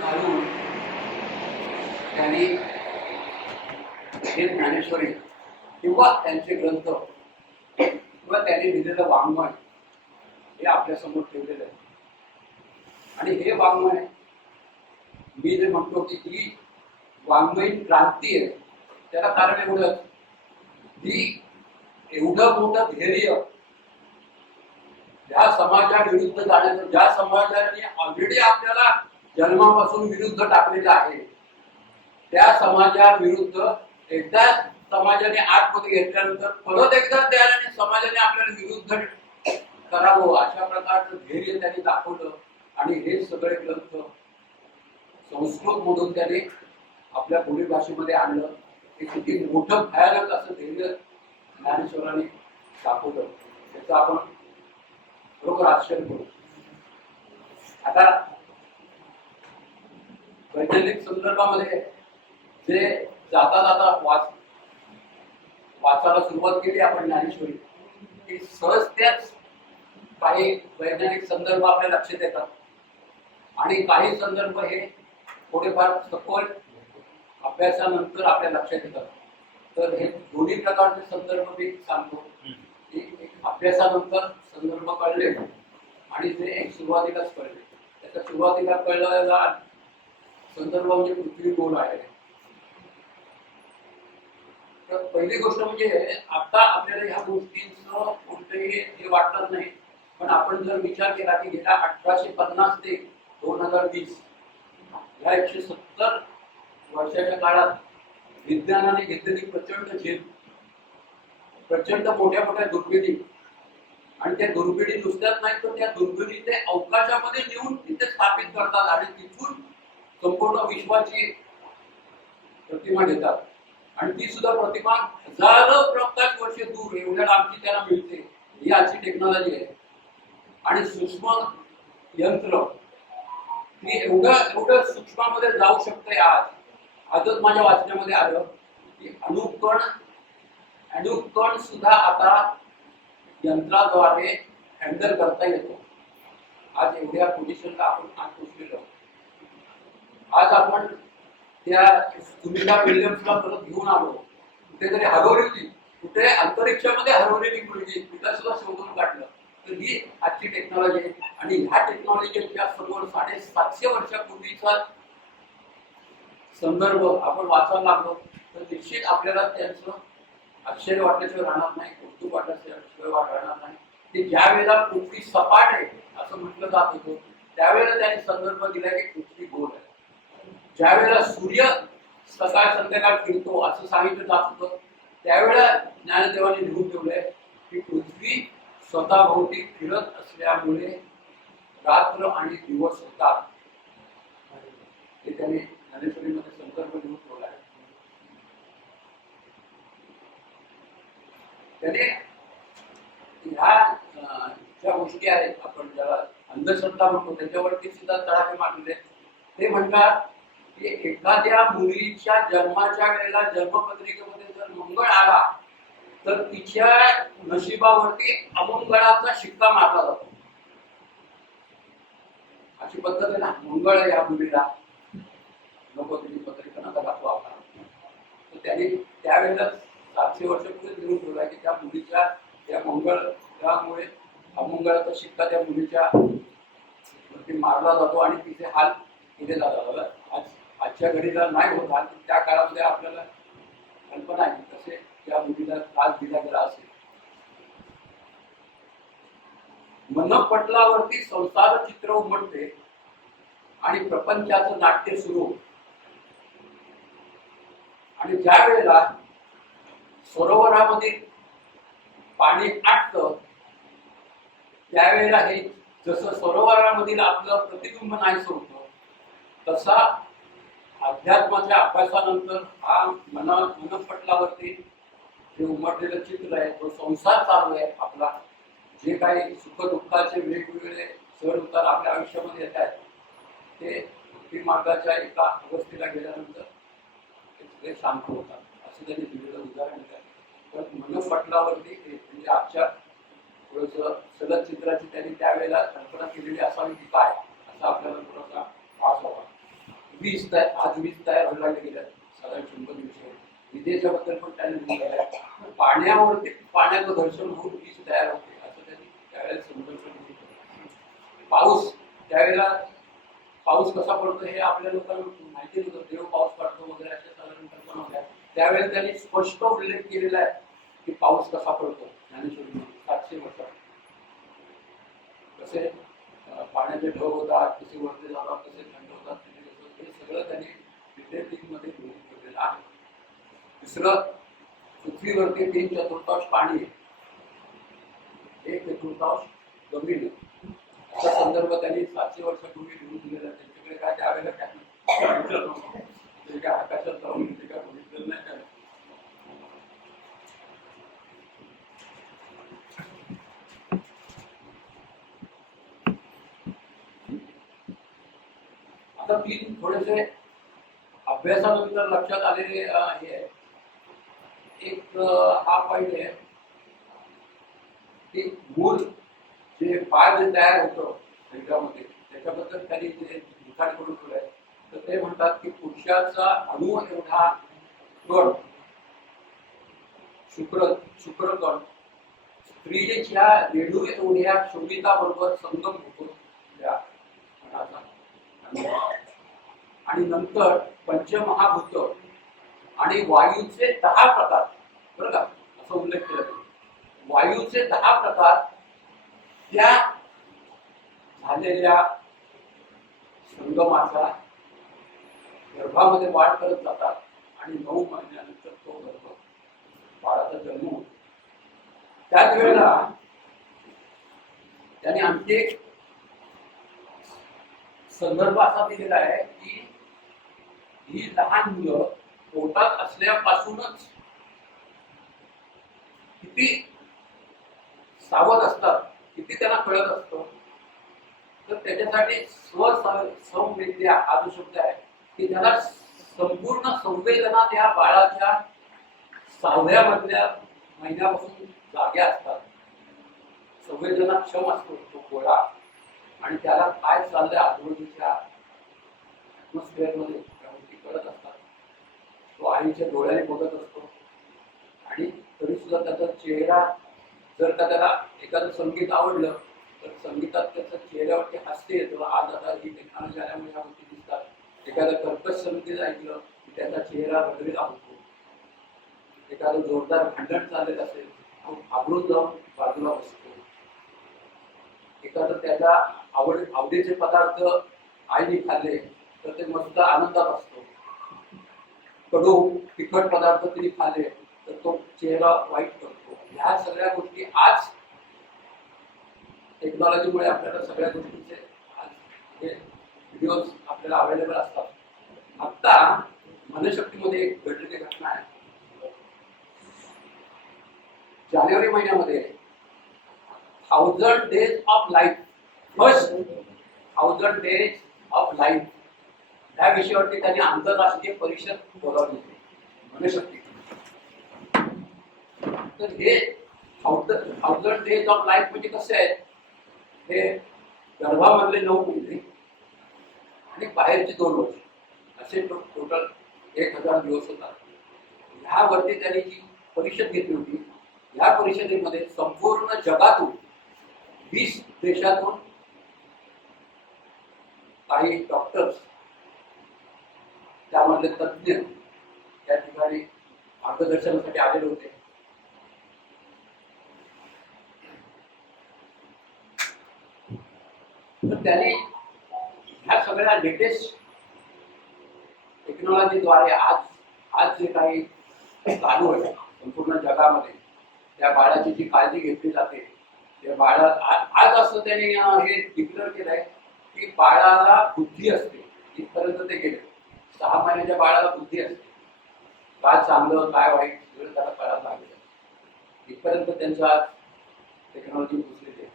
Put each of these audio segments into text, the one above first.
घालून त्यांनी हे ज्ञानेश्वरी किंवा त्यांचे ग्रंथ किंवा त्यांनी लिहिलेलं वाङ्मय हे आपल्या समोर ठेवलेलं आहे. आणि हे वाङ्मय मी जे म्हणतो की ही वाङ्मयीन क्रांती आहे, त्याला कारण एवढंच की एवढं मोठं धैर्य ज्या समाजाविरुद्ध जाण्याचं, ज्या समाजाने ऑलरेडी आपल्याला जन्मापासून विरुद्ध टाकलेलं आहे, त्या समाजाविरुद्ध एकदा समाजाने आतमध्ये घेतल्यानंतर परत एकदा त्याने समाजाने आपल्याला विरुद्ध करावं अशा प्रकारचं धैर्य त्यांनी दाखवलं. आणि हे सगळे ग्रंथ संस्कृत मधून त्याने आपल्या बोली भाषेमध्ये आणलं. हे किती मोठं भयानक असं धैर्य ज्ञानेश्वरांनी दाखवलं, त्याचं आपण बरोबर आश्चर्य करू. आता वैज्ञानिक संदर्भामध्ये जे जाता जाता वाचायला सुरुवात केली आपण ज्ञानेश्वरी, की सहज त्याच काही वैज्ञानिक संदर्भ आपल्या लक्षात येतात आणि काही संदर्भ हे थोडेफार सखोल अभ्यासानंतर आपल्या लक्षात येतात. तर हे दोन्ही प्रकारचे संदर्भ मी सांगतो की अभ्यासानंतर संदर्भ कळले आणि ते एक सुरुवातीलाच कळले. त्याचा सुरुवातीला कळलेला संदर्भ म्हणजे पृथ्वी गोल आहे. तर पहिली गोष्ट म्हणजे आता आपल्याला ह्या गोष्टींचं कोणतंही हे वाटत नाही, पण आपण जर विचार केला की गेल्या 1850 ते 2020 या 170 वर्षाच्या काळात विज्ञानाने घेतलेली प्रचंड झेल, प्रचंड मोठ्या मोठ्या दुर्बिणी, आणि त्या दुर्बिणी नुसत्याच नाही तर त्या दुर्बिणी ते अवकाशामध्ये नेऊन तिथे स्थापित करतात आणि तिथून संपूर्ण विश्वाची प्रतिमा घेतात. आणि ती सुद्धा प्रतिमा हजारो प्रकाश वर्ष दूर एवढ्या लांबची त्याला मिळते. ही आजची टेक्नॉलॉजी आहे. आणि सूक्ष्म यंत्र ही एवढं सूक्ष्मामध्ये जाऊ शकते. आजच माझ्या वाचण्यामध्ये आलं की अणुकण सुद्धा आता यंत्राद्वारे हँडल करता येतो. आज एवढ्या पोझिशनला आपण आज पोहोचलेलो. आज आपण त्या सुनीता विल्यम्सला परत घेऊन आलो. कुठेतरी हरवली होती, कुठे अंतरिक्षामध्ये हरवलेली मुलगी, तिला सुद्धा शोधून काढलं. तर ही आजची टेक्नॉलॉजी आहे. आणि ह्या टेक्नॉलॉजीच्या समोर 750 वर्षापूर्वीचा संदर्भ आपण वाचायला लागलो तर निश्चित आपल्याला त्यांचं आश्चर्य वाटल्याशिवाय राहणार नाही, कौतुक वाटल्याशिवाय राहणार नाही. की ज्या वेळेला पृथ्वी सपाट आहे असं म्हटलं जात होतं, त्यावेळेला त्यांनी संदर्भ दिला की पृथ्वी गोल आहे. ज्या वेळेला सूर्य सकाळ संध्याकाळ फिरतो असं सांगितलं जात होतं, त्यावेळेला ज्ञानदेवाने लिहून ठेवलंय की पृथ्वी स्वतःभोवती फिरत असल्यामुळे रात्र आणि दिवस होतात. हे त्यांनी ज्ञानेश्वरीमध्ये संदर्भ लिहून ठेवला आहे. त्याने ह्या ज्या गोष्टी आहेत आपण ज्याला अंधश्रद्धा म्हणतो त्याच्यावरती सुद्धा तडाखे मारलेले. ते म्हणतात की एखाद्या मुलीच्या जन्माच्या वेळेला जन्मपत्रिकेमध्ये जर मंगळ आला तर तिच्या नशिबावरती अमंगळाचा शिक्का मारला जातो. अशी पद्धत आहे ना, मंगळ या मुलीला नको तिची पत्रिका नका दाखवा आपला. तर त्यांनी त्यावेळेला 700 वर्षापूर्वी लिहून ठेवला की त्या मुलीच्या त्या मंगळामुळे अमंगळाचा शिक्का त्या मुलीच्या वरती मारला जातो आणि तिचे हाल केले जातात. आजच्या घडीला नाही होत हाल, त्या काळामध्ये आपल्याला कल्पना आहे कसे त्या मुलीला त्रास दिला गेला असेल. मनपटलावरती संसार चित्र उमटते आणि प्रपंचाचं नाट्य सुरू. आणि ज्या वेळेला सरोवरामध्ये पाणी आटतं त्यावेळेला हे जसं सरोवरामधील आपलं प्रतिबिंब नाहीसं होतं, तसा अध्यात्माच्या अभ्यासानंतर हा मनपटलावरती जे उमटलेलं चित्र आहे तो संसार चालू आहे आपला. जे काही सुख दुःखाचे वेगवेगळे चढ उतार आपल्या आयुष्यामध्ये येत आहेत ते भक्ती मार्गाच्या एका अवस्थेला गेल्यानंतर ते सगळे शांत होतात असं त्यांनी दिलेलं उदाहरण आहे. पण मनपटलावरती म्हणजे आजच्या थोडंसं सलग चित्राची त्यांनी त्यावेळेला कल्पना केलेली असावी की काय असं आपल्याला थोडासा भास व्हावा. आज 20 तयार व्हायला गेल्या साधारण 100 दिवस. विजेच्याबद्दल पण त्यांनी लिहिलेलं आहे. पाण्यावरती पाण्याचं घर्षण होऊन वीज तयार होते असं त्यांनी त्यावेळेला संदर्शन दिलं. पाऊस त्यावेळेला पाऊस कसा पडतो हे आपल्या लोकांना माहिती नव्हतं. देव पाऊस पडतो वगैरे अशा साधारण कल्पना होत्या. त्यावेळेला त्यांनी स्पष्ट उल्लेख केलेला आहे की पाऊस कसा पडतो. ज्ञानेश्वरी 700 वर्षात कसे पाण्याचे ढग होतात, कसे वरते जातात, कसे थंड होतात, हे सगळं त्यांनी मध्ये ठेवलेलं आहे. दुसरं, पृथ्वीवरती 3/4 पाणी आहे, 1/4 जमीन आहे. असा संदर्भ त्यांनी 700 वर्षापूर्वी लिहून दिलेला आहे. त्यांच्याकडे काय त्यावेळेला काय आकाशात जाऊन ते काय बघितलेलं नाही त्याने. आता 3 थोडेसे अभ्यासानंतर लक्षात आलेले हे आहे. एक हा पॉईंट आहे की मूल जे बाळ जे तयार होतं शरीरामध्ये त्याच्याबद्दल त्यांनी जे लिखाण करून ठेवलंय तर ते म्हणतात की पुरुषाचा अणु एवढा कण शुक्रकण स्त्रीच्या रेणू एवढ्या शोभिताबरोबर संगम होतो त्या कणाचा. आणि नंतर पंचमहाभूत आणि वायूचे 10 प्रकार, बरं का, असा उल्लेख केला. वायूचे 10 प्रकार त्या झालेल्या संगमाचा गर्भामध्ये वाढ करत जातात आणि 9 महिन्यानंतर तो गर्भ बाळाचा जन्म होतो. त्याच वेळेला त्याने आणखी एक संदर्भ असा दिलेला आहे की ही लहान मुलं पोटात असल्यापासूनच किती सावध असतात, किती त्यांना कळत असतं. तर त्याच्यासाठी संवेद्या हा जो शब्द आहे की त्याला संपूर्ण संवेदना त्या बाळाच्या 6व्या मधल्या महिन्यापासून जाग्या असतात. संवेदनाक्षम असतो तो गोळा आणि त्याला काय चाललंय आजूबाजूच्या ऍटमॉस्फिअर मध्ये त्या गोष्टी कळत असतात. तो आईच्या डोळ्याने बघत असतो आणि तरी सुद्धा त्याचा चेहरा, जर का त्याला एखादं संगीत आवडलं तर संगीतात त्याच्या चेहऱ्यावरती हास्य येतं. आज आता ही टेक्नॉलॉजी आल्यामुळे ह्या गोष्टी दिसतात. एखादं कर्कश संगीत ऐकलं की त्याचा चेहरा रगडलेला होतो. एखादं जोरदार भांडण चालत असेल तो घाबरून जाऊन बाजूला बसतो. एखादं त्याच्या आवडीचे पदार्थ आईने खाल्ले तर ते मस्त आनंदात असतो. कडू तिखट पदार्थ तिने खाल्ले तर तो चेहरा वाईट करतो. ह्या सगळ्या गोष्टी आज टेक्नॉलॉजीमुळे आपल्याला सगळ्या गोष्टींचे आज हे व्हिडिओज आपल्याला अवेलेबल असतात. आता मनशक्तीमध्ये एक घडलेली घटना आहे. जानेवारी महिन्यामध्ये 1000 days of life, first 1000 days of life या विषयावरती त्यांनी आंतरराष्ट्रीय परिषद बोलावली होती मनशक्ती. तर हे 1000 days of life म्हणजे कसे आहेत, हे गर्भामधले 9 महिने आणि बाहेरचे 2 वर्ष असे टोटल 1000 दिवस होतात. ह्यावरती त्यांनी जी परिषद घेतली होती, ह्या परिषदेमध्ये संपूर्ण जगातून 20 देशातून काही डॉक्टर्स, त्यामधले तज्ज्ञ त्या ठिकाणी मार्गदर्शनासाठी आलेले होते. तर त्यांनी ह्या सगळ्या लेटेस्ट टेक्नॉलॉजीद्वारे आज जे काही चालू आहे संपूर्ण जगामध्ये, त्या बाळाची जी काळजी घेतली जाते, त्या बाळा आज असं त्यांनी हे डिक्लेअर केलंय की बाळाला बुद्धी असते. इथपर्यंत ते गेले. 6 महिन्याच्या बाळाला बुद्धी असते. काय चांगलं काय वाईट सगळं त्याला कळायला लागेल. इथपर्यंत त्यांच्या टेक्नॉलॉजी पोचलेली आहे.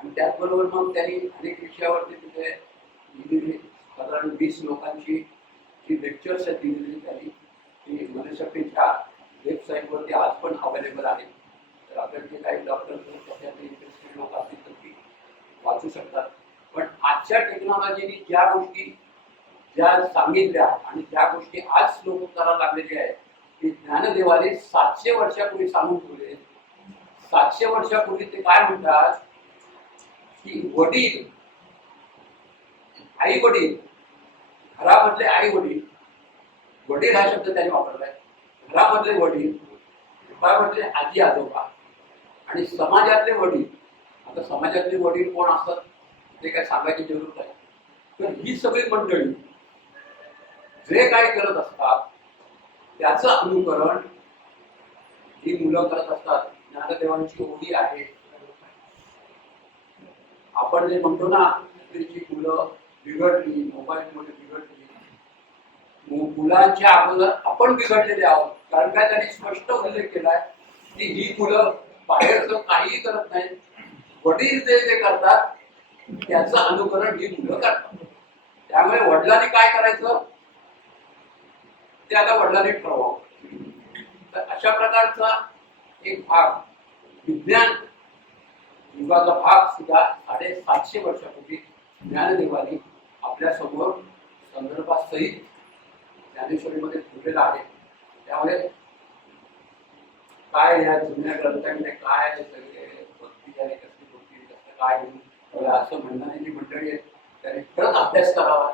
आणि त्याचबरोबर मग त्यांनी अनेक विषयावरती तिथे दिलेली साधारण 20 लोकांची जी लेक्चर्स आहेत दिलेली त्यांनी ती मनशक्तीच्या वेबसाईटवरती आज पण अवेलेबल आहे. तर आपल्याकडे काही डॉक्टर्स त्याच्यात इंटरेस्टेड लोक असतील तर ती वाचू शकतात. पण आजच्या टेक्नॉलॉजीने ज्या गोष्टी ज्या सांगितल्या आणि त्या गोष्टी आज लोक करायला लागलेले आहेत की ज्ञानदेवाने 700 वर्षापूर्वी सांगून ठेवले. 700 वर्षापूर्वी ते काय म्हणतात की वडील, आई वडील, घरामधले आई वडील, वडील हा शब्द त्यांनी वापरलाय. घरामधले वडील, घरामधले आजी आजोबा आणि समाजातले वडील. आता समाजातले वडील कोण असतात ते काय सांगायची जरूर आहे. तर ही सगळी मंडळी जे काय करत असतात त्याचं अनुकरण ही मुलं करत असतात. ज्ञानदेवांची ओढी आहे. आपण जे म्हणतो ना त्यांची मुलं बिघडली, मोबाईलमुळे बिघडली, मुलांच्या अगोदर आपण बिघडलेले आहोत. कारण काय त्यांनी स्पष्ट उल्लेख केलाय की ही मुलं बाहेरचं काहीही करत नाही, वडील जे जे करतात त्याचं अनुकरण ही मुलं करतात. त्यामुळे वडिलांनी काय करायचं ते आता वडिलांनी ठरवावं. तर अशा प्रकारचा एक भाग विज्ञान युगाचा भाग सुद्धा 750 वर्षापूर्वी ज्ञानदेवानी आपल्या समोर संदर्भासहित ज्ञानेश्वरीमध्ये ठेवलेला आहे. त्यामुळे काय या जुन्या ग्रंथांमध्ये काय सगळे भक्ती आणि कसली भक्ती कसं काय होईल असं म्हणणारी जी मंडळी आहेत त्याने खरंच अभ्यास करावा.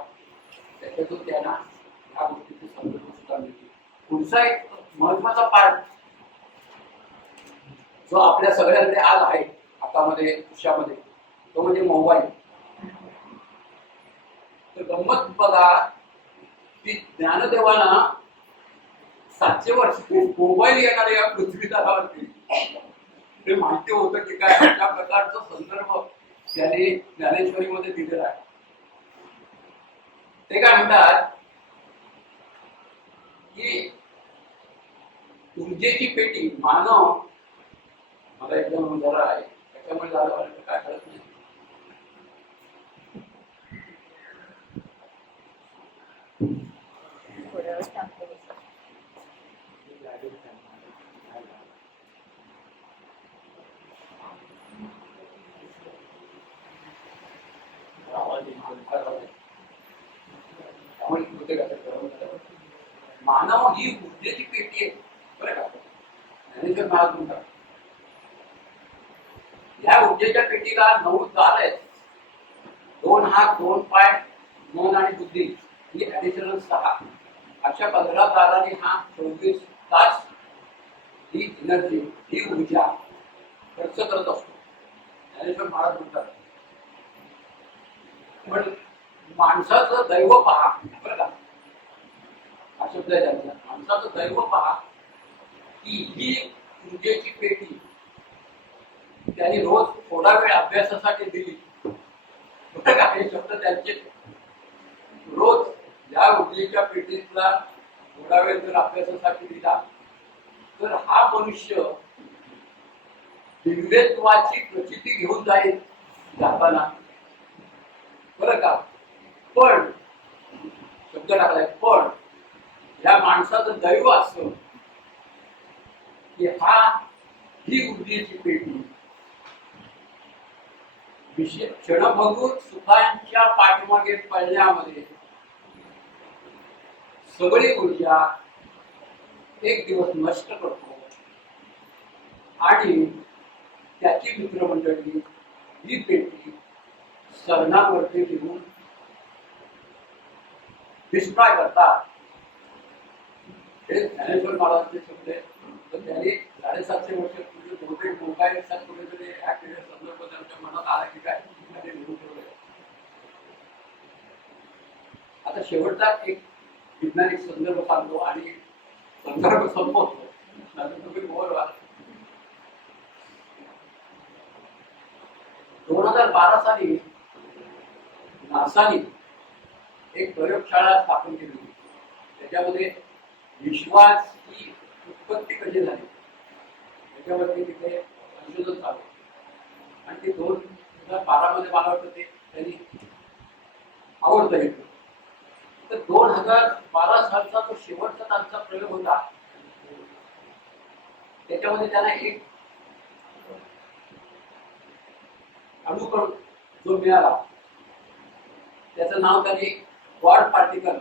त्याच्यातून त्यांना ह्या गोष्टीचे संदर्भ सुद्धा मिळतील. पुढचा एक महत्वाचा पार्ट जो आपल्या सगळ्यांकडे आज आहे हातामध्ये खिशामध्ये तो म्हणजे मोबाईल. तर गंमत बघा की ज्ञानदेवाना 700 वर्ष मोबाईल येणाऱ्या या पृथ्वी तलावरती ते माहिती होतं की काय अशा प्रकारचा संदर्भ त्याने ज्ञानेश्वरीमध्ये दिलेला आहे. ते काय म्हणतात की ऊर्जेची पेटी मानव मला एकदम जरा आहे त्याच्यामुळे झालं काय कळत नाही. मानव ही ऊर्जेची पेटी आहे बरं का. ज्ञानेश्वर महाराज म्हणतात या ऊर्जेच्या पेटीला 9 दार आहेत. 2 हात, 2 पाय, मन आणि बुद्धी ही ऍडिशनल 6. अशा 15 दारांनी हा 24 तास ही एनर्जी ही ऊर्जा खर्च करत असतो. ज्ञानेश्वर महाराज म्हणतात पण माणसाचं दैव पहा बरं का. हा शब्द आहे त्यांचा. माणसाचं दैव पहा की ही ऊर्जेची पेटी त्यांनी रोज थोडा वेळ अभ्यासासाठी दिली. काही शब्द त्यांचे रोज या ऊर्जेच्या पेटीतला थोडा वेळ जर अभ्यासासाठी दिला तर हा मनुष्य दिव्यत्वाची प्रचिती घेऊन जाईल जाताना बरं का. पण शब्द टाकलाय पण या माणसाचं दैव असं की ही ऊर्जेची पेटी क्षणभंगूर सुखांच्या पाठीमागे पळण्यामध्ये सगळी ऊर्जा एक दिवस नष्ट करतो आणि त्याची मित्रमंडळी ही पेटी सरणावरती घेऊन डिस्ट्रॉय करतात. हे ज्ञानेश्वर महाराजांचे शब्द आहेत. तर त्यांनी 750 वर्ष पूर्वी बहुतेक मोबाईल कुठेतरी संदर्भ त्यांच्या मनात आला की काय लिहून ठेवलंय. आता शेवटचा एक वैज्ञानिक संदर्भ सांगतो आणि संदर्भ संपवतो. तुम्ही बोल व्हा. 2012 साली नासाने एक प्रयोगशाळा स्थापन केली होती. त्याच्यामध्ये विश्वाची उत्पत्ती कशी झाली त्याच्यावरती तिथे संशोधन चालू आणि ते 2012 मध्ये मला वाटतं ते त्यांनी आवडतं घेतलं. तर 2012 सालचा तो शेवटचा त्यांचा प्रयोग होता. त्याच्यामध्ये त्यांना एक अणुकण जो मिळाला त्याचं नाव त्यांनी गॉड पार्टिकल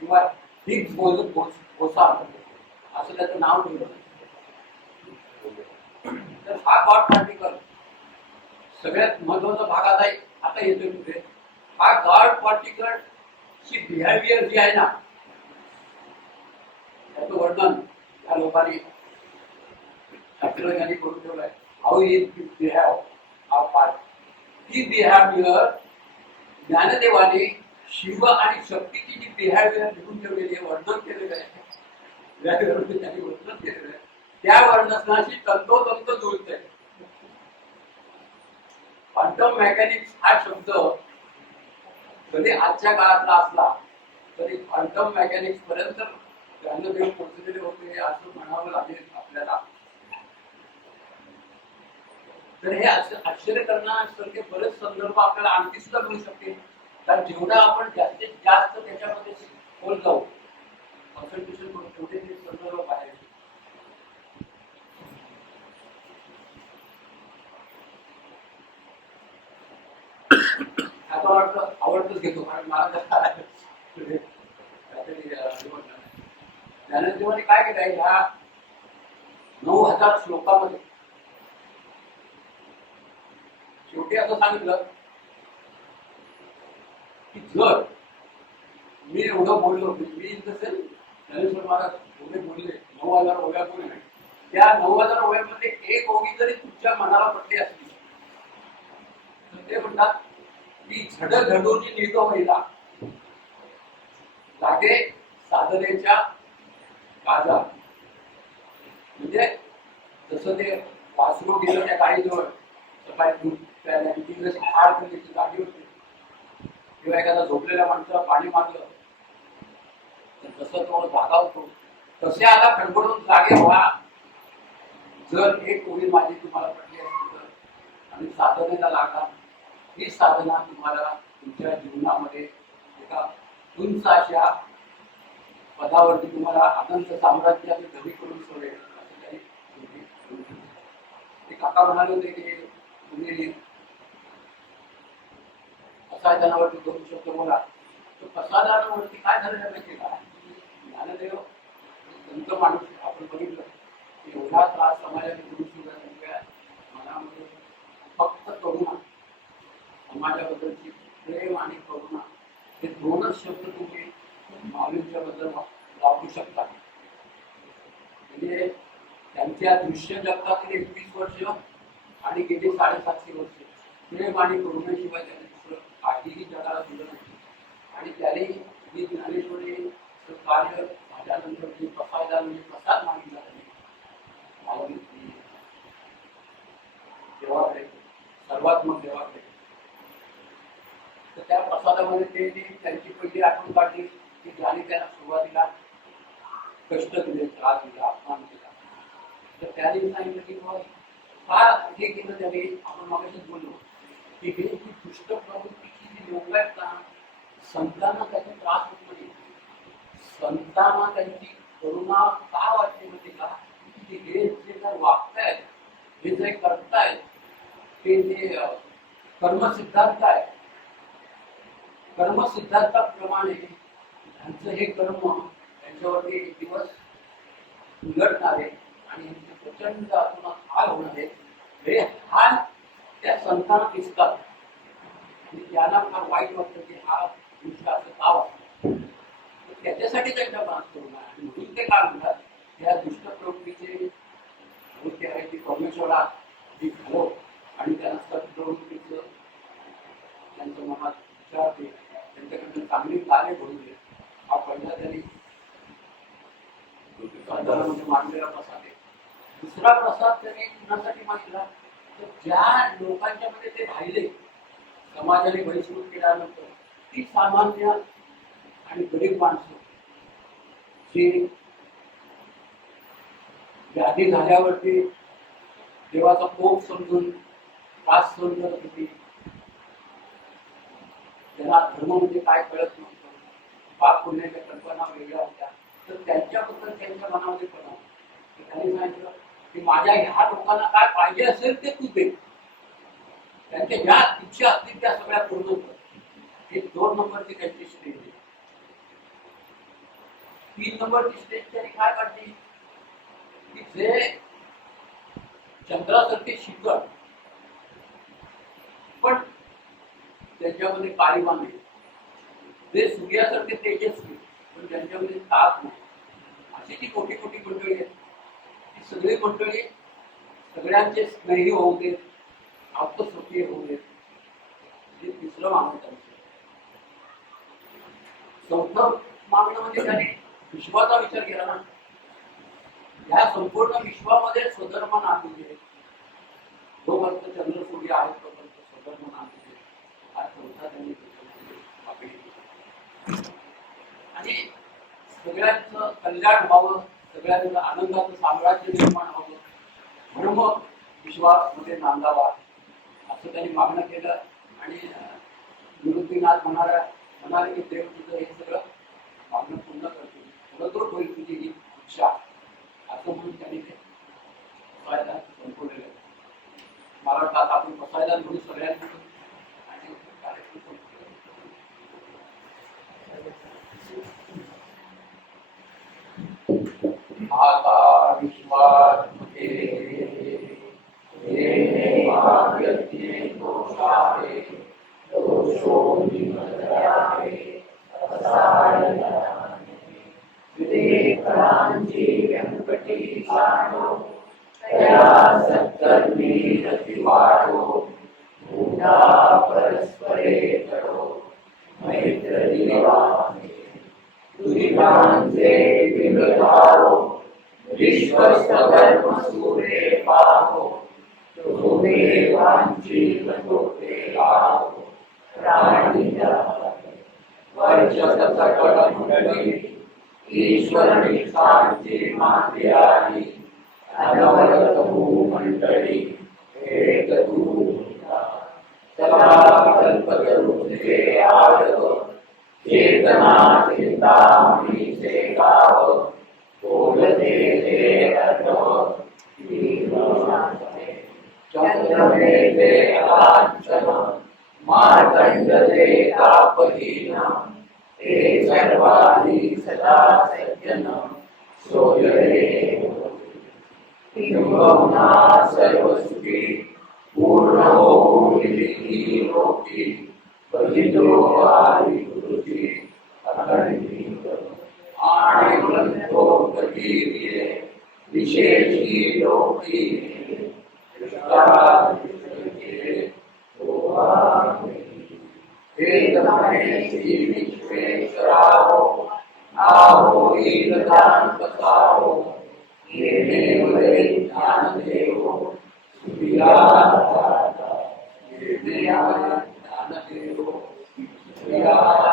किंवा हिग्स बोसॉन असं त्याचं नाव ठेवलं. तर हा गॉड पार्टिकल सगळ्यात महत्वाचा भाग आता येतोय कुठे, हा गॉड पार्टिकल ची बिहेवियर जी आहे ना, त्याचं वर्णन या लोकांनी शास्त्रज्ञांनी करून ठेवलंय. How is behave of part, ही बिहेवियर ज्ञानदेवाने शिव आणि शक्तीची जी बिहेवियर लिहून ठेवलेली आहे, वर्णन केलेलं आहे, त्यांनी वर्णन केलेलं आहे, त्या वर्णनाशी तंतोतंत जुळते. क्वांटम मेकॅनिक्स हा शब्द जरी आजच्या काळातला असला तरी क्वांटम मेकॅनिक्स पर्यंत ज्ञानदेव पोहोचलेले होते असं म्हणावं लागेल आपल्याला. तर हे आश्चर्य करण्यासारखे बरेच संदर्भ आपल्याला आणखी सुद्धा मिळू शकते. कारण जेवढा आपण जास्तीत जास्त त्याच्यामध्ये खोल जाऊ, कॉन्सन्ट्रेशन करून तेवढे ते संदर्भ पाहायचे. आता वाटतं आवडतच घेतो, कारण मला ज्ञानदेवाने काय केलंय, ह्या 9,000 श्लोकामध्ये शेवटी असं सांगितलं की जर मी एवढं बोललो, मी नसेल ज्ञानेश्वर महाराज एवढे बोलले, 9,000 ओव्या बोलले, त्या 9,000 ओव्यांमध्ये एक ओवी जरी तुमच्या मनाला पडली असली तर ते म्हणतात की झड झडून निघ महिला लागे साधनेच्या काजा. म्हणजे जसं ते वासरू गेलं त्या गाडीजवळ, सकाळी दूध प्यायला दिवस हाड करण्याची जागी होती, किंवा एखादा झोपलेल्या माणसाला पाणी मारलं तर तसं तो जागा होतो. तसे आता खडबडून जागे व्हा, जर एक ओळी माझी तुम्हाला पडली असती तर, आणि साधनेला लागा. ही साधना तुम्हाला तुमच्या जीवनामध्ये एका उंच अशा पदावरती तुम्हाला अनंत साम्राज्याचे धनी करून सोडेल असं काही. ते काका म्हणाले होते की तुम्ही असाधानावरती 2 शब्द बोला. तर असाधानावरती काय झालं माहिती का, ज्ञानदेव संत माणूस आपण बघितलं की एवढा त्रास समाजाने करून सुद्धा त्यांच्या मनामध्ये फक्त करुणा, समाजाबद्दलची प्रेम आणि करुणा, हे 2च शब्द तुम्ही माऊलींच्या बद्दल वापरू शकता. म्हणजे त्यांच्या दृश्य जगतातील 21 वर्ष आणि गेली 750 वर्ष प्रेम आणि करुणेशिवाय त्यांनी दुसरं काहीही जगाला दिलं नाही. आणि त्याने मी ज्ञानेश्वरी कार्य माझ्यानंतर जे प्रसाद प्रसाद मागितला त्यांनी देवाकडे, सर्वात मग देवाकडे. तर त्या प्रसादामध्ये ते त्यांची पहिली आठवण काढली की ज्याने त्यांना सुरुवातीला कष्ट दिले, त्रास दिला, अपमान केला. तर त्याने सांगितलं की फार हे केलं त्याने. आपण मागाशीच बोललो की हे जी दुष्ट प्रवृत्तीची जी लोक आहेत ना, संतांना त्याचा त्रास होत नाही. संतांना त्यांची करुणा का वाटते माहिती का, की हे जे काय वागतायत, हे जे करतायत, ते जे कर्मसिद्धांत आहे, कर्मसिद्धांताप्रमाणे त्यांचं हे कर्म त्यांच्यावरती एक दिवस उलटणार आहे आणि प्रचंड आत्मा हाल होणार आहे. हे हाल त्या संतांना दिसतात आणि त्यांना फार वाईट वाटतं की हा दुष्ट असं का वाटतं. त्याच्यासाठी त्यांच्या मनात करून आहे. आणि म्हणून ते काय म्हणतात, त्या दुष्ट प्रवृत्तीचे प्रवृत्ती आहे ती परमेश्वरा ती घालव आणि त्यांना सत्प्रवृत्तीचं त्यांच्या मनात विचारते, त्यांच्याकडनं चांगली कार्य घडू दे. हा पहिला त्यांनी म्हणजे मांडलेला प्रसाद आहे. दुसरा प्रसाद त्यांनी कुणासाठी मागितला, तर ज्या लोकांच्या मध्ये ते राहिले, समाजाने बहिष्कृत केल्यानंतर ती सामान्य आणि गरीब माणसं जी व्याधी झाल्यावरती देवाचा कोप समजून त्रास सहन करत होती, त्यांना धर्म म्हणजे काय कळत नव्हतं, पाप पुण्याच्या कल्पना वेगळ्या होत्या, तर त्यांच्याबद्दल त्यांच्या मनामध्ये पण त्यांनी सांगितलं की माझ्या ह्या लोकांना काय पाहिजे असेल ते तू दे, त्यांच्या ज्या इच्छा असतील त्या सगळ्या पूर्ण कर. हे 2 नंबरची त्यांची स्टेज. 3 नंबरची स्टेज त्यांनी काय काढली की जे चंद्रासारखे शीतळ पण त्यांच्यामध्ये काळीमा नाही, जे सूर्यासारखे तेजस्वी पण त्यांच्यामध्ये ताप नाही, अशी जी मोठी मोठी मंडळी आहेत ती सगळी मंडळी सगळ्यांचे स्नेही होऊ देत, आत्मस्वकीय होऊ देत. हे तिसरं मागणं त्यांचं. चौथं मागणं म्हणजे त्यांनी विश्वाचा विचार केला ना. ह्या संपूर्ण विश्वामध्ये स्वधर्म नांदू जोपर्यंत चंद्र सूर्य आहेत तोपर्यंत स्वधर्म नांदू हा चौथा त्यांनी आणि सगळ्यांचं कल्याण व्हावं, सगळ्यांचं आनंदाचं साम्राज्य निर्माण व्हावं म्हणून मग विश्वामध्ये नांदावा असं त्यांनी मागणं केलं. आणि निवृत्तीनाथ म्हणाले की देव तुझं हे सगळं मागणं पूर्ण करतो, बरोबर होईल तुझी ही इच्छा असं म्हणून त्यांनी ते बसायला संपवलेलं. मला वाटतं आता आपण बसायला म्हणून सगळ्यांनी आणि कार्यक्रम आता विश्वास ईश्वरणी शांती मांदियानी अनवरत भूमंडळी एक दूता सदा कल्पतरुचे आवडव चेतना चिंतामणी से गाव बोलते ते अर्णव चंद्रमे ते अलांछन मार्तंड ते तापहीन ते सर्वाधी सदा सज्जन सोयरे किंबहुना सर्वसुखी पूर्ण होती लोकी बलितो आदि गुरुजी अखंडित आणि ग्रंथो कधीरिये विशेषी लोकी विश्वेश्वराहो आहो ईददानपताहो येदेव ज्ञानदेवो सुविराता येदेव ज्ञानदेवो सुविराता.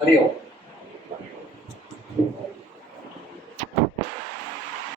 हरि ओम.